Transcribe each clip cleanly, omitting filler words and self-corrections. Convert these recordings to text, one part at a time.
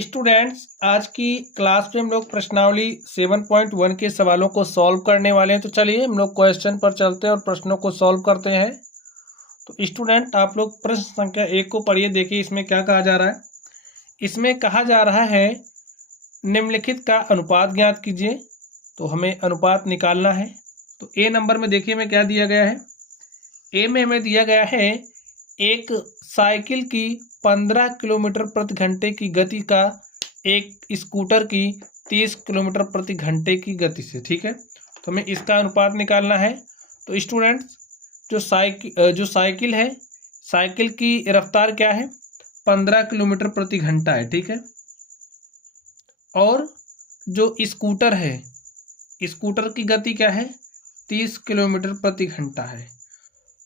Students, आज की class में हम लोग प्रश्नावली 7.1 के सवालों को सॉल्व करने वाले हैं। तो चलिए हम लोग क्वेश्चन पर चलते हैं और प्रश्नों को सॉल्व करते हैं। तो स्टूडेंट, आप लोग प्रश्न संख्या 1 को पढ़िए। देखिए इसमें क्या कहा जा रहा है। इसमें कहा जा रहा है निम्नलिखित का अनुपात ज्ञात कीजिए। तो हमें अनुपात निकालना है। तो ए नंबर में देखिए हमें क्या दिया गया है। ए में हमें दिया गया है एक साइकिल की 15 किलोमीटर प्रति घंटे की गति का एक स्कूटर की 30 किलोमीटर प्रति घंटे की गति से। ठीक है, तो हमें इसका अनुपात निकालना है। तो स्टूडेंट्स, जो साइकिल है, साइकिल की रफ्तार क्या है, 15 किलोमीटर प्रति घंटा है। ठीक है, और जो स्कूटर है, स्कूटर की गति क्या है, 30 किलोमीटर प्रति घंटा है।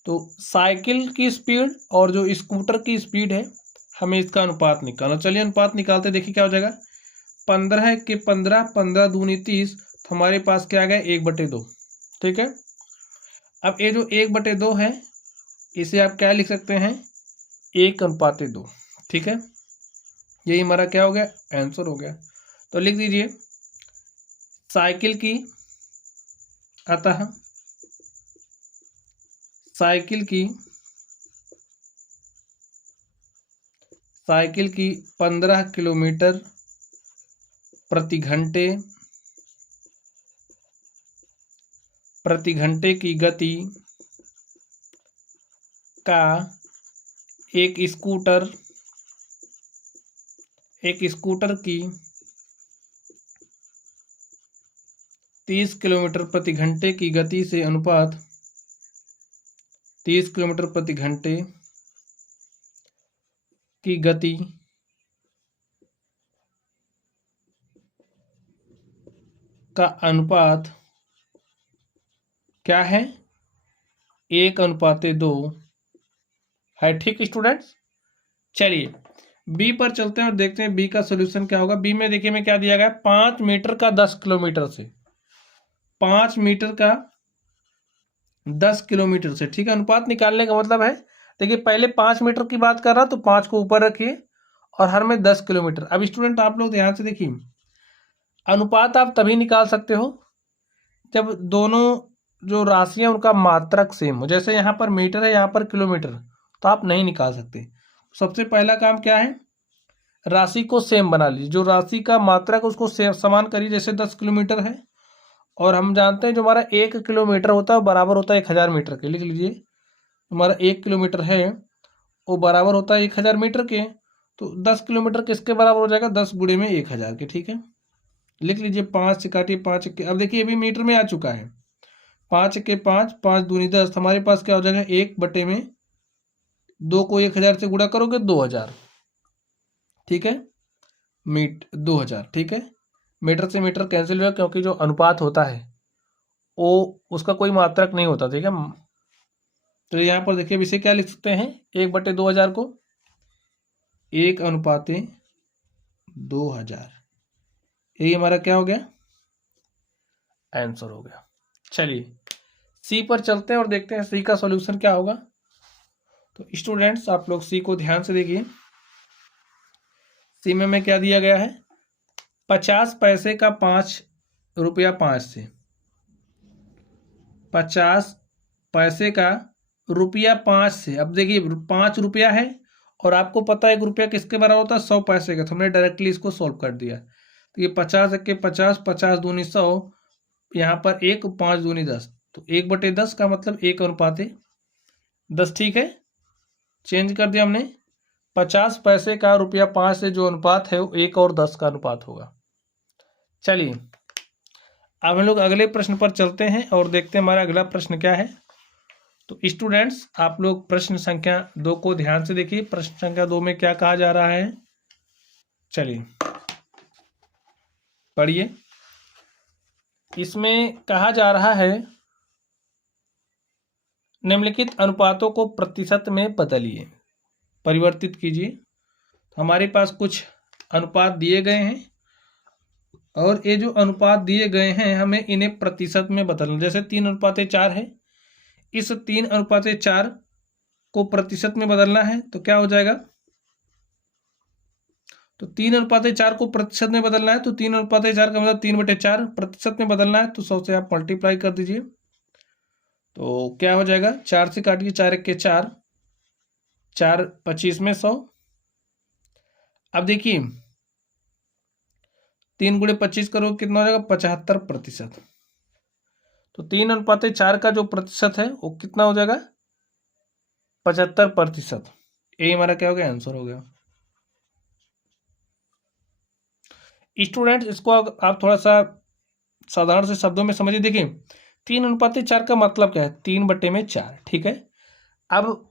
तो साइकिल की स्पीड और जो स्कूटर की स्पीड है, हमें इसका अनुपात निकालना। चलिए अनुपात निकालते, देखिए क्या हो जाएगा। 15 के 15, 15 दूनी 30, तो हमारे पास क्या आ गया 1/2। ठीक है, अब ये जो 1/2 है, इसे आप क्या लिख सकते हैं, 1:2। ठीक है, यही हमारा क्या हो गया, आंसर हो गया। तो लिख दीजिए साइकिल की, अतः साइकिल की 15 किलोमीटर प्रति घंटे की गति का एक स्कूटर की 30 किलोमीटर प्रति घंटे की गति से अनुपात 30 किलोमीटर प्रति घंटे की गति का अनुपात क्या है, 1:2 है। ठीक स्टूडेंट्स, चलिए बी पर चलते हैं और देखते हैं बी का सॉल्यूशन क्या होगा। बी में देखिए में क्या दिया गया, 5 मीटर का 10 किलोमीटर से, 5 मीटर का 10 किलोमीटर से। ठीक है, अनुपात निकालने का मतलब है, देखिए पहले 5 मीटर की बात कर रहा, तो 5 को ऊपर रखिए और हर में 10 किलोमीटर। अब स्टूडेंट आप लोग ध्यान से देखिए, अनुपात आप तभी निकाल सकते हो जब दोनों जो राशियां उनका मात्रक सेम हो। जैसे यहाँ पर मीटर है, यहाँ पर किलोमीटर, तो आप नहीं निकाल सकते। सबसे पहला काम क्या है, राशि को सेम बना लीजिए। जो राशि का मात्रक उसको सेम समान करिए। जैसे 10 किलोमीटर है, और हम जानते हैं जो हमारा 1 किलोमीटर होता है वो बराबर होता है 1000 मीटर के। लिख लीजिए, हमारा 1 किलोमीटर है वो बराबर होता है 1000 मीटर के। तो 10 किलोमीटर किसके बराबर हो जाएगा, 10 गुणे में 1000 के। ठीक है, लिख लीजिए 5 से काटिए 5 के। अब देखिए ये भी मीटर में आ चुका है, 5 के 5, 5 दूनी 10, हमारे पास क्या हो जाएगा, 1/2 को 1000 से गुणा करोगे 2000। ठीक है, 2000। ठीक है, मीटर से मीटर कैंसिल हुआ, क्योंकि जो अनुपात होता है वो उसका कोई मात्रक नहीं होता। ठीक है, तो यहाँ पर देखिए इसे क्या लिख सकते हैं, 1/2000 को 1:2000, यही हमारा क्या हो गया, आंसर हो गया। चलिए सी पर चलते हैं और देखते हैं सी का सॉल्यूशन क्या होगा। तो स्टूडेंट्स आप लोग सी को ध्यान से देखिए। सी में क्या दिया गया है, 50 पैसे का 5 रुपया 5 से, 50 पैसे का रुपया 5 से। अब देखिए 5 रुपया है और आपको पता है 1 रुपया किसके बराबर होता है, 100 पैसे का। तो हमने डायरेक्टली इसको सॉल्व कर दिया। तो ये 50 के 50, 50 दूनी 100, यहाँ पर 1, 5 दूनी 10, तो 1/10 का मतलब 1:10। ठीक है, चेंज कर दिया हमने। 50 पैसे का रुपया 5 से जो अनुपात है वो 1:10 का अनुपात होगा। चलिए अब हम लोग अगले प्रश्न पर चलते हैं और देखते हैं हमारा अगला प्रश्न क्या है। तो स्टूडेंट्स आप लोग प्रश्न संख्या 2 को ध्यान से देखिए। प्रश्न संख्या 2 में क्या कहा जा रहा है, चलिए पढ़िए। इसमें कहा जा रहा है निम्नलिखित अनुपातों को प्रतिशत में बदलिए, परिवर्तित कीजिए। हमारे पास कुछ अनुपात दिए गए हैं और ये जो अनुपात दिए गए हैं हमें इन्हें प्रतिशत में बदलना। जैसे 3:4 है, इस 3:4 को प्रतिशत में बदलना है, तो क्या हो जाएगा, तो 3:4 को प्रतिशत में बदलना है, तो 3:4 का मतलब 3/4 प्रतिशत में बदलना है, तो 100 से आप मल्टीप्लाई कर दीजिए। तो क्या हो जाएगा, 4 से काटिए, 4 1 के 4, 4 25 में 100। अब देखिए 3 × 25 करो कितना हो जाएगा, 75%। तो 3:4 का जो प्रतिशत है वो कितना हो जाएगा, 75%। ये हमारा क्या हो गया, आंसर हो गया। स्टूडेंट इसको आप थोड़ा सा साधारण से शब्दों में समझिए। देखिए 3:4 का मतलब क्या है, 3/4, ठीक है। अब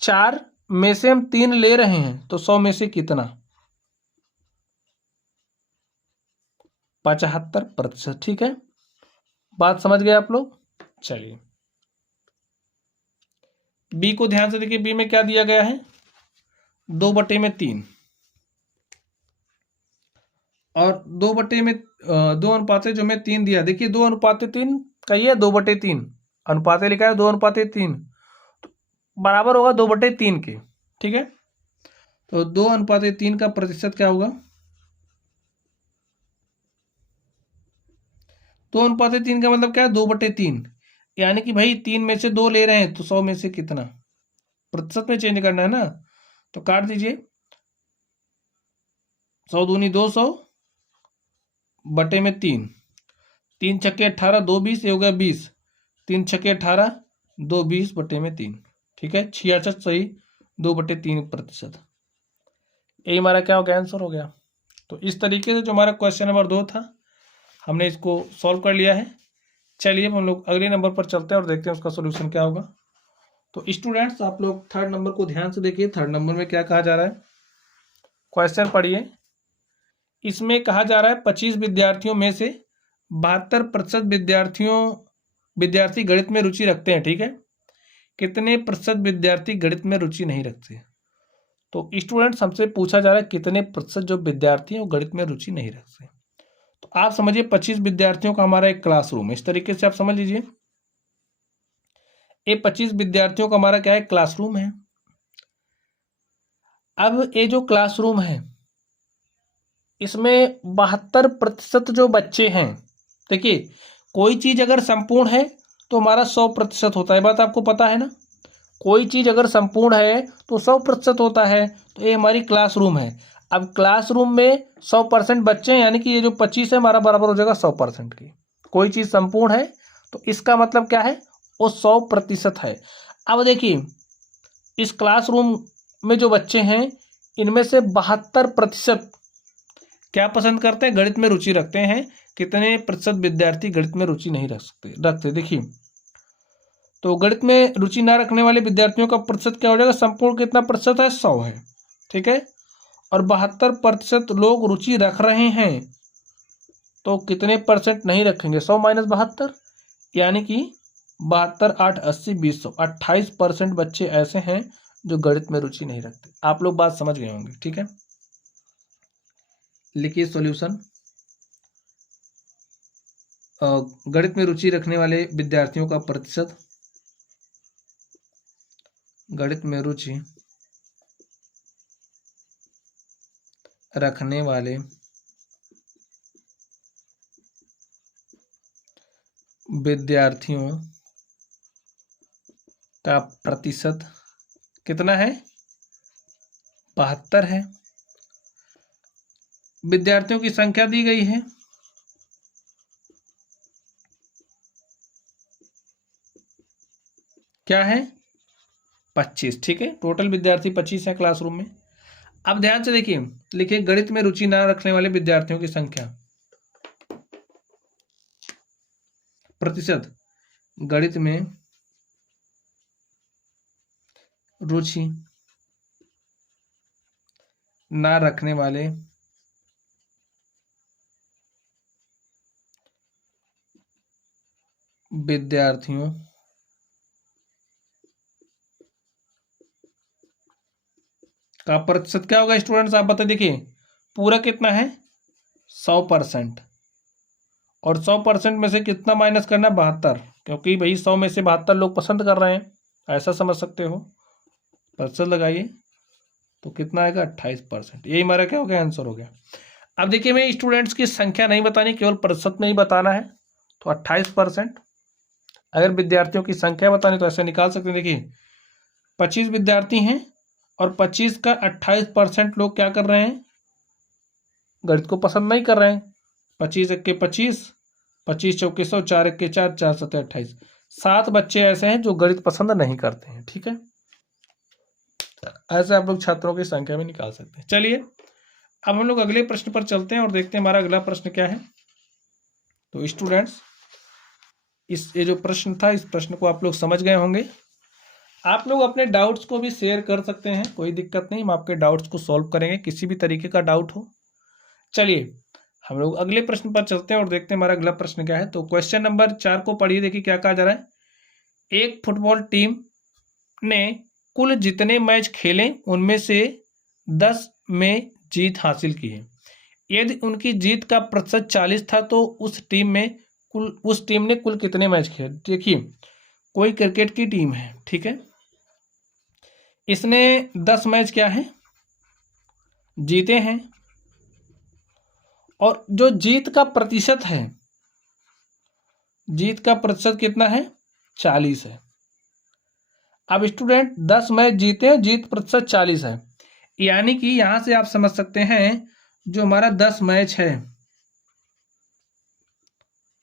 4 में से हम 3 ले रहे हैं, तो 100 में से कितना, 75%, ठीक है। बात समझ गए आप लोग। चलिए बी को ध्यान से देखिए, बी में क्या दिया गया है, 2/3, और 2/2 जो में 3 दिया, देखिए 2:3 का ये 2/3 अनुपात लिखा है, 2:3 बराबर होगा 2/3 के, ठीक है। तो 2:3 का प्रतिशत क्या होगा, 2:3 का मतलब क्या है, 2/3, यानी कि भाई 3 में से 2 ले रहे हैं, तो 100 में से कितना, प्रतिशत में चेंज करना है ना। तो काट दीजिए, 100 दूनी 200 बटे में 3, 3 छक्के 18, 2 20, ये हो गया 20, 3 छक्के 18, 2 20 बटे में 3, ठीक है, 66 सही, 2/3%। ये हमारा क्या हो गया, आंसर हो गया। तो इस तरीके से जो हमारा क्वेश्चन नंबर 2 था, हमने इसको सॉल्व कर लिया है। चलिए हम लोग अगले नंबर पर चलते हैं और देखते हैं उसका सोल्यूशन क्या होगा। तो स्टूडेंट्स आप लोग थर्ड नंबर को ध्यान से देखिए, थर्ड नंबर में क्या कहा जा रहा है, क्वेश्चन पढ़िए। इसमें कहा जा रहा है 25 विद्यार्थियों में से 72% विद्यार्थी गणित में रुचि रखते हैं, ठीक है। कितने प्रतिशत विद्यार्थी गणित में रुचि नहीं रखते। तो स्टूडेंट्स हमसे पूछा जा रहा है कितने प्रतिशत जो विद्यार्थी हैं वो गणित में रुचि नहीं रखते। तो आप समझिए 25 विद्यार्थियों का हमारा एक क्लासरूम है, इस तरीके से आप समझ लीजिए। ये 25 विद्यार्थियों का हमारा क्या है, क्लासरूम है। अब ये जो क्लासरूम है इसमें 72% जो बच्चे हैं, देखिए कोई चीज अगर संपूर्ण है तो हमारा 100% होता है, बात आपको पता है ना। कोई चीज अगर संपूर्ण है तो 100% होता है। तो ये हमारी क्लासरूम है। अब क्लासरूम में 100% बच्चे हैं, यानी कि ये जो 25 है हमारा बराबर हो जाएगा 100% की। कोई चीज संपूर्ण है तो इसका मतलब क्या है, वो 100% है। अब देखिए इस क्लासरूम में जो बच्चे हैं इनमें से 72% क्या पसंद करते हैं, गणित में रुचि रखते हैं। कितने प्रतिशत विद्यार्थी गणित में रुचि नहीं रखते। देखिए तो गणित में रुचि ना रखने वाले विद्यार्थियों का प्रतिशत क्या हो जाएगा, संपूर्ण कितना प्रतिशत है, 100 है, ठीक है। और 72% लोग रुचि रख रहे हैं, तो कितने परसेंट नहीं रखेंगे, 100 - 72, यानी कि 72 8 80 20 100, 28% बच्चे ऐसे हैं जो गणित में रुचि नहीं रखते। आप लोग बात समझ गए होंगे, ठीक है। लिखिए सॉल्यूशन। गणित में रुचि रखने वाले विद्यार्थियों का प्रतिशत, गणित में रुचि रखने वाले विद्यार्थियों का प्रतिशत कितना है, 72 है। विद्यार्थियों की संख्या दी गई है, क्या है, 25, ठीक है। टोटल विद्यार्थी 25 है क्लासरूम में। अब ध्यान से देखिए, लिखिए गणित में रुचि न रखने वाले विद्यार्थियों की संख्या, प्रतिशत गणित में रुचि न रखने वाले विद्यार्थियों का प्रतिशत क्या होगा स्टूडेंट्स, आप बता। देखिए पूरा कितना है, 100%, और 100% में से कितना माइनस करना, 72, क्योंकि भाई 100 में से 72 लोग पसंद कर रहे हैं, ऐसा समझ सकते हो। प्रतिशत लगाइए, तो कितना आएगा 28%। यही हमारा क्या हो गया, आंसर हो गया। अब देखिए मैं स्टूडेंट्स की संख्या नहीं बतानी, केवल प्रतिशत में ही बताना है। तो 28%। अगर विद्यार्थियों की संख्या बतानी तो ऐसे निकाल सकते हैं। देखिए 25 विद्यार्थी हैं और 25 का 28% लोग क्या कर रहे हैं, गणित को पसंद नहीं कर रहे हैं। 25 एक्के 25, 25 चौके 100, 4 एक्के 4, 4 सत्ते 28। 7 बच्चे ऐसे हैं जो गणित पसंद नहीं करते हैं। ठीक है, ऐसे आप लोग छात्रों की संख्या में निकाल सकते हैं। चलिए अब हम लोग अगले प्रश्न पर चलते हैं और देखते हैं हमारा अगला प्रश्न क्या है। तो स्टूडेंट्स ये जो प्रश्न था, इस प्रश्न को आप लोग समझ गए होंगे। आप लोग अपने डाउट्स को भी शेयर कर सकते हैं, कोई दिक्कत नहीं, हम आपके डाउट्स को सॉल्व करेंगे, किसी भी तरीके का डाउट हो। चलिए हम लोग अगले प्रश्न पर चलते हैं और देखते हैं हमारा अगला प्रश्न क्या है। तो क्वेश्चन नंबर 4 को पढ़िए। देखिए क्या कहा जा रहा है। एक फुटबॉल टीम ने कुल जितने मैच खेले उनमें से 10 में जीत हासिल की है। यदि उनकी जीत का प्रतिशत 40 था तो उस टीम ने कुल कितने मैच खेले। देखिए कोई क्रिकेट की टीम है, ठीक है, इसने 10 मैच क्या है, जीते हैं, और जो जीत का प्रतिशत है, जीत का प्रतिशत कितना है, 40 है। अब स्टूडेंट 10 मैच जीते हैं, जीत प्रतिशत 40 है, यानी कि यहां से आप समझ सकते हैं जो हमारा 10 मैच है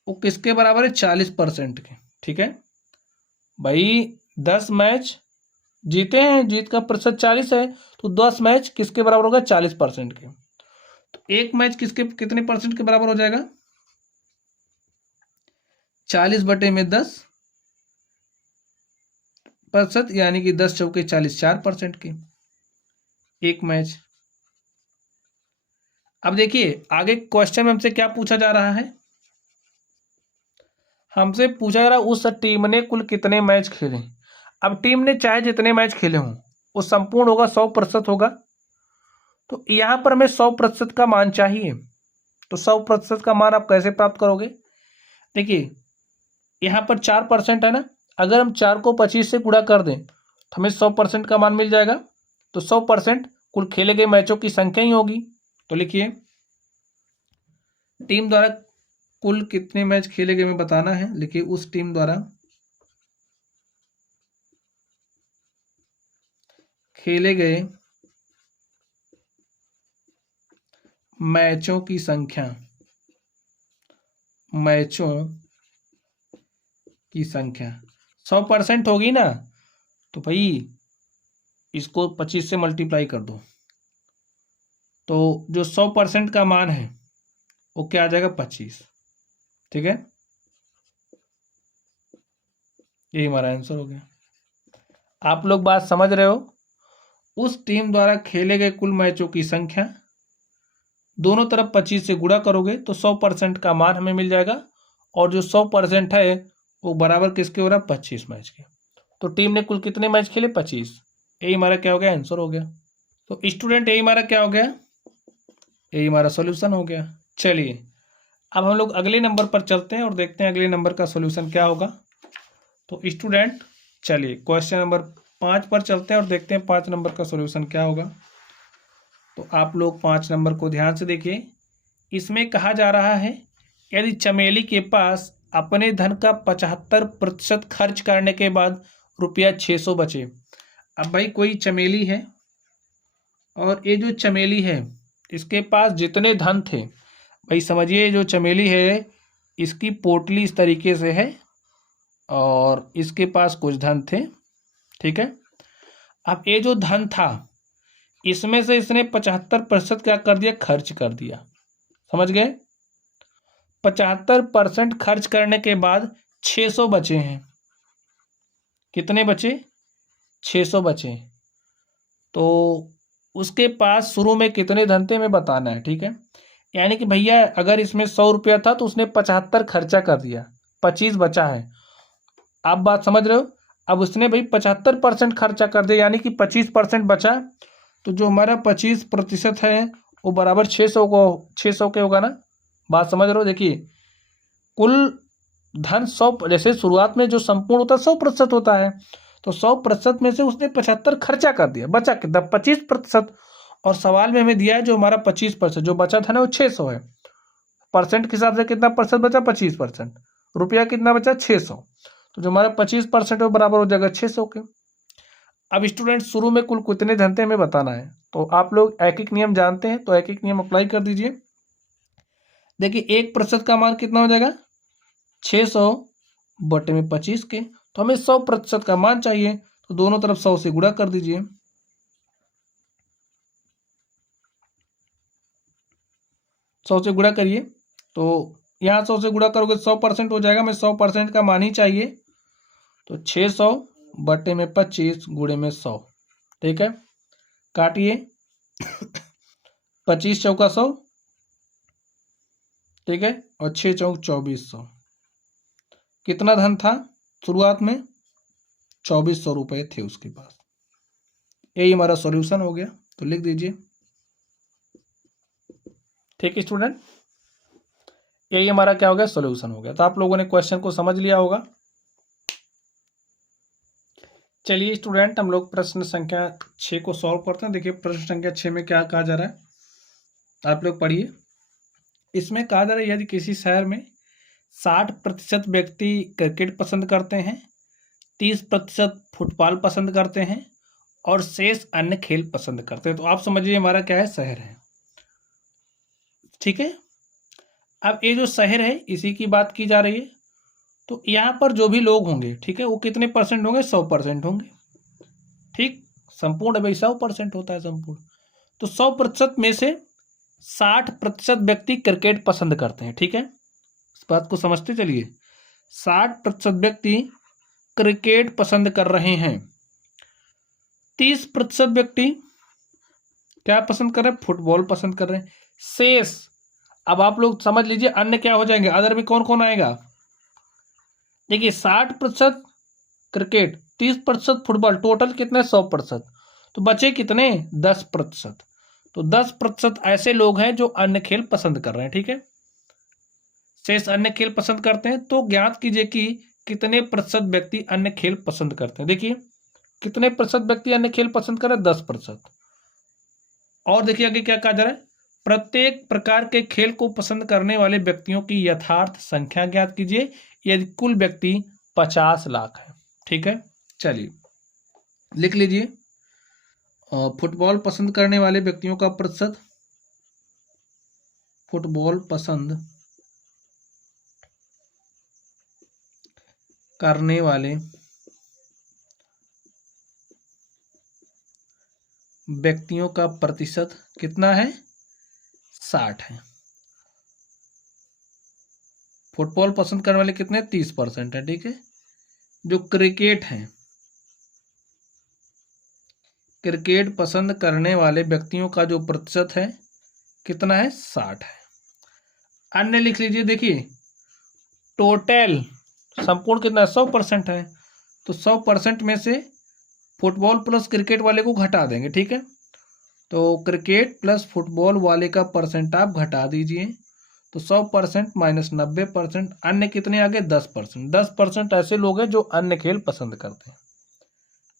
वो किसके बराबर है, 40% के। ठीक है भाई, 10 मैच जीते हैं, जीत का प्रतिशत 40 है, तो 10 मैच किसके बराबर होगा, 40% के। तो एक मैच किसके कितने परसेंट के बराबर हो जाएगा, 40/10%, यानी कि 10 चौके 40, 4% के एक मैच। अब देखिए आगे क्वेश्चन में हमसे क्या पूछा जा रहा है, हमसे पूछा जा रहा है उस टीम ने कुल कितने मैच खेले। अब टीम ने चाहे जितने मैच खेले हों वो संपूर्ण होगा, 100% होगा। तो यहां पर हमें 100% का मान चाहिए। तो 100% का मान आप कैसे प्राप्त करोगे, देखिए यहां पर 4% है ना, अगर हम 4 को 25 से गुणा कर दें तो हमें 100% का मान मिल जाएगा। तो 100% कुल खेले गए मैचों की संख्या ही होगी। तो लिखिए टीम द्वारा कुल कितने मैच खेले गए हमें बताना है। लिखिए उस टीम द्वारा खेले गए मैचों की संख्या, मैचों की संख्या 100% होगी ना, तो भाई इसको 25 से मल्टीप्लाई कर दो, तो जो 100% का मान है वो क्या आ जाएगा, 25। ठीक है, यही हमारा आंसर हो गया। आप लोग बात समझ रहे हो, उस टीम द्वारा खेले गए कुल मैचों की संख्या, दोनों तरफ 25 से गुणा करोगे तो 100% का मान हमें मिल जाएगा, और जो 100% है वो बराबर किसके हो रहा है, 25 मैच के। तो टीम ने कुल कितने मैच खेले, 25। यही हमारा क्या हो गया, आंसर हो गया। तो स्टूडेंट यही हमारा क्या हो गया, यही हमारा सॉल्यूशन हो गया। चलिए अब हम लोग अगले नंबर पर चलते हैं और देखते हैं अगले नंबर का सॉल्यूशन क्या होगा। तो स्टूडेंट चलिए क्वेश्चन नंबर 5 पर चलते हैं और देखते हैं 5 नंबर का सॉल्यूशन क्या होगा। तो आप लोग 5 नंबर को ध्यान से देखिए। इसमें कहा जा रहा है यदि चमेली के पास अपने धन का 75% खर्च करने के बाद रुपया 600 बचे। अब भाई कोई चमेली है और ये जो चमेली है इसके पास जितने धन थे, भाई समझिए जो चमेली है इसकी पोटली इस तरीके से है और इसके पास कुछ धन थे। ठीक है, अब ये जो धन था इसमें से इसने 75% क्या कर दिया, खर्च कर दिया। समझ गए, 75% खर्च करने के बाद 600 बचे हैं। कितने बचे, 600 बचे। तो उसके पास शुरू में कितने धन थे हमें बताना है। ठीक है, यानी कि भैया अगर इसमें 100 रुपया था तो उसने 75 खर्चा कर दिया, 25 बचा है। आप बात समझ रहे हो, अब उसने भाई 75% खर्चा कर दिया यानी कि 25% बचा। तो जो हमारा 25% है वो बराबर 600 के होगा ना। बात समझ रहे हो, देखिए कुल धन 100, जैसे शुरुआत में जो संपूर्ण होता है 100% होता है, तो 100% में से उसने 75 खर्चा कर दिया, बचा कितना 25%। और सवाल में हमें दिया है जो हमारा 25%, जो बचा था ना वो 600 है। परसेंट के हिसाब से कितना परसेंट बचा 25%, रुपया कितना बचा 600। तो जो हमारा 25% वो बराबर हो जाएगा 600 के। अब स्टूडेंट शुरू में कुल कितने धन थे हमें बताना है, तो आप लोग एक एक नियम जानते हैं तो एक एक नियम अप्लाई कर दीजिए। देखिए 1% का मान कितना हो जाएगा 600 बटे में 25 के, तो हमें 100% का मान चाहिए, तो दोनों तरफ 100 से गुणा कर दीजिए। 100 से गुणा करिए, तो यहाँ 100 से गुणा करोगे 100% हो जाएगा, हमें 100% का मान ही चाहिए। तो 600 बटे में 25 गुणे में 100, ठीक है, काटिए 25 चौका 100, ठीक है, और 6 चौक 2400। कितना धन था शुरुआत में 2400 रुपये थे उसके पास। यही हमारा सॉल्यूशन हो गया, तो लिख दीजिए। ठीक है स्टूडेंट, यही हमारा क्या हो गया सॉल्यूशन हो गया। तो आप लोगों ने क्वेश्चन को समझ लिया होगा। चलिए स्टूडेंट हम लोग प्रश्न संख्या 6 को सॉल्व करते हैं। देखिए प्रश्न संख्या 6 में क्या कहा जा रहा है, आप लोग पढ़िए। इसमें कहा जा रहा है यदि किसी शहर में 60% व्यक्ति क्रिकेट पसंद करते हैं, 30% फुटबॉल पसंद करते हैं और शेष अन्य खेल पसंद करते हैं। तो आप समझिए हमारा क्या है शहर है, ठीक है। अब ये जो शहर है इसी की बात की जा रही है। तो यहाँ पर जो भी लोग होंगे, ठीक है, वो कितने परसेंट होंगे 100% होंगे, ठीक। संपूर्ण भाई 100% होता है संपूर्ण। तो 100% में से 60% व्यक्ति क्रिकेट पसंद करते हैं, ठीक है, इस बात को समझते चलिए। 60% व्यक्ति क्रिकेट पसंद कर रहे हैं, 30% व्यक्ति क्या पसंद कर रहे हैं फुटबॉल पसंद कर रहे हैं। शेष अब आप लोग समझ लीजिए अन्य क्या हो जाएंगे, अदर में कौन कौन आएगा। देखिए 60% क्रिकेट, 30% फुटबॉल, टोटल कितने 100%, तो बचे कितने 10%। तो 10% ऐसे लोग हैं जो अन्य खेल पसंद कर रहे हैं, ठीक है, शेष अन्य खेल पसंद करते हैं। तो ज्ञात कीजिए कि कितने प्रतिशत व्यक्ति अन्य खेल पसंद करते हैं। देखिए कितने प्रतिशत व्यक्ति अन्य खेल पसंद कर रहे हैं 10%। और देखिए आगे क्या कहा जा रहा है, प्रत्येक प्रकार के खेल को पसंद करने वाले व्यक्तियों की यथार्थ संख्या ज्ञात कीजिए यदि कुल व्यक्ति 50 लाख है, ठीक है। चलिए लिख लीजिए फुटबॉल पसंद करने वाले व्यक्तियों का प्रतिशत, फुटबॉल पसंद करने वाले व्यक्तियों का प्रतिशत कितना है 60 है। फुटबॉल पसंद करने वाले कितने 30% है, ठीक है। जो क्रिकेट है, क्रिकेट पसंद करने वाले व्यक्तियों का जो प्रतिशत है कितना है 60 है। अन्य लिख लीजिए, देखिए टोटल संपूर्ण कितना 100% है, तो 100% में से फुटबॉल प्लस क्रिकेट वाले को घटा देंगे, ठीक है। तो क्रिकेट प्लस फुटबॉल वाले का परसेंट आप घटा दीजिए, तो 100% माइनस 90%, अन्य कितने आ गए 10%। 10% ऐसे लोग हैं जो अन्य खेल पसंद करते हैं।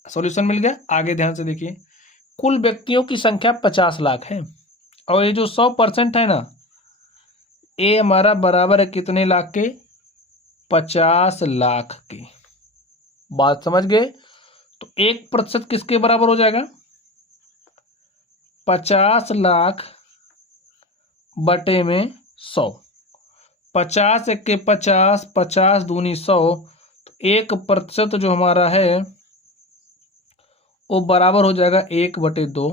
सॉल्यूशन मिल गया। आगे ध्यान से देखिए, कुल व्यक्तियों की संख्या 50 लाख है और ये जो 100% है ना, ये हमारा बराबर है कितने लाख के 50 लाख के। बात समझ गए। तो 1% किसके बराबर हो जाएगा 50 लाख बटे में 100। 50 एक के 50, 50 दूनी 100, तो 1% जो हमारा है वो बराबर हो जाएगा 1/2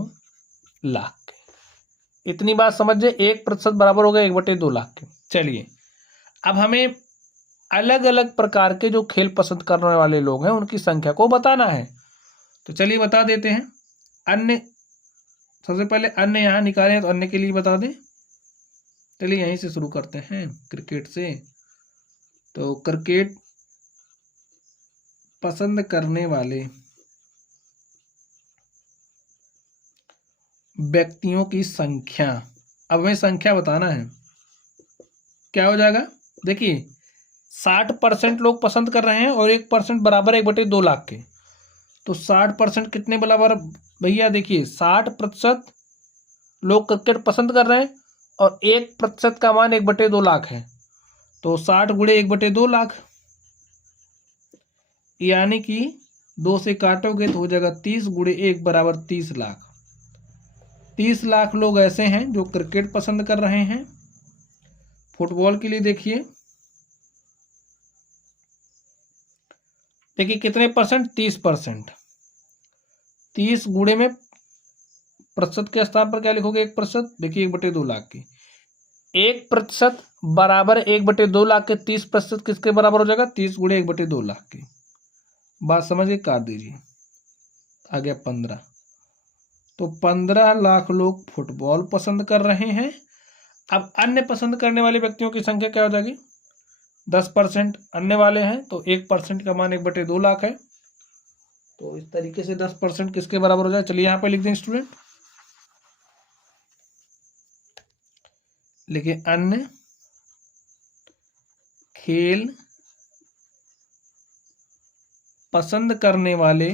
लाख के। इतनी बात समझिए, 1% बराबर हो गया 1/2 लाख के। चलिए अब हमें अलग अलग प्रकार के जो खेल पसंद करने वाले लोग हैं उनकी संख्या को बताना है। तो चलिए बता देते हैं। अन्य, सबसे पहले अन्य यहाँ निकालें, तो अन्य के लिए बता दें। चलिए यहीं से शुरू करते हैं क्रिकेट से। तो क्रिकेट पसंद करने वाले व्यक्तियों की संख्या, अब हमें संख्या बताना है, क्या हो जाएगा। देखिए 60% लोग पसंद कर रहे हैं और 1% बराबर 1/2 लाख के, तो 60% कितने बराबर भैया? देखिए 60% लोग क्रिकेट पसंद कर रहे हैं और 1% का मान 1/2 लाख है, तो 60 गुणे 1/2 लाख, यानी कि 2 से काटोगे तो हो जाएगा 30 गुणे 1 बराबर 30 लाख। 30 लाख लोग ऐसे हैं जो क्रिकेट पसंद कर रहे हैं। फुटबॉल के लिए देखिए कितने परसेंट? 30%। 30 गुणे में प्रतिशत के स्थान पर क्या लिखोगे? 1%। देखिए 1/2 लाख की 1% बराबर 1/2 लाख के 30% किसके बराबर हो जाएगा? 30 गुणे 1/2 लाख की। बात समझिए, काट दीजिए, आ गया 15। तो 15 लाख लोग फुटबॉल पसंद कर रहे हैं। अब अन्य पसंद करने वाले व्यक्तियों की संख्या क्या हो जाएगी? 10% अन्य वाले हैं, तो 1% का मान 1/2 लाख है। तो इस तरीके से 10% किसके बराबर हो जाए? चलिए यहाँ पे लिख दें स्टूडेंट, लिखिए अन्य खेल पसंद करने वाले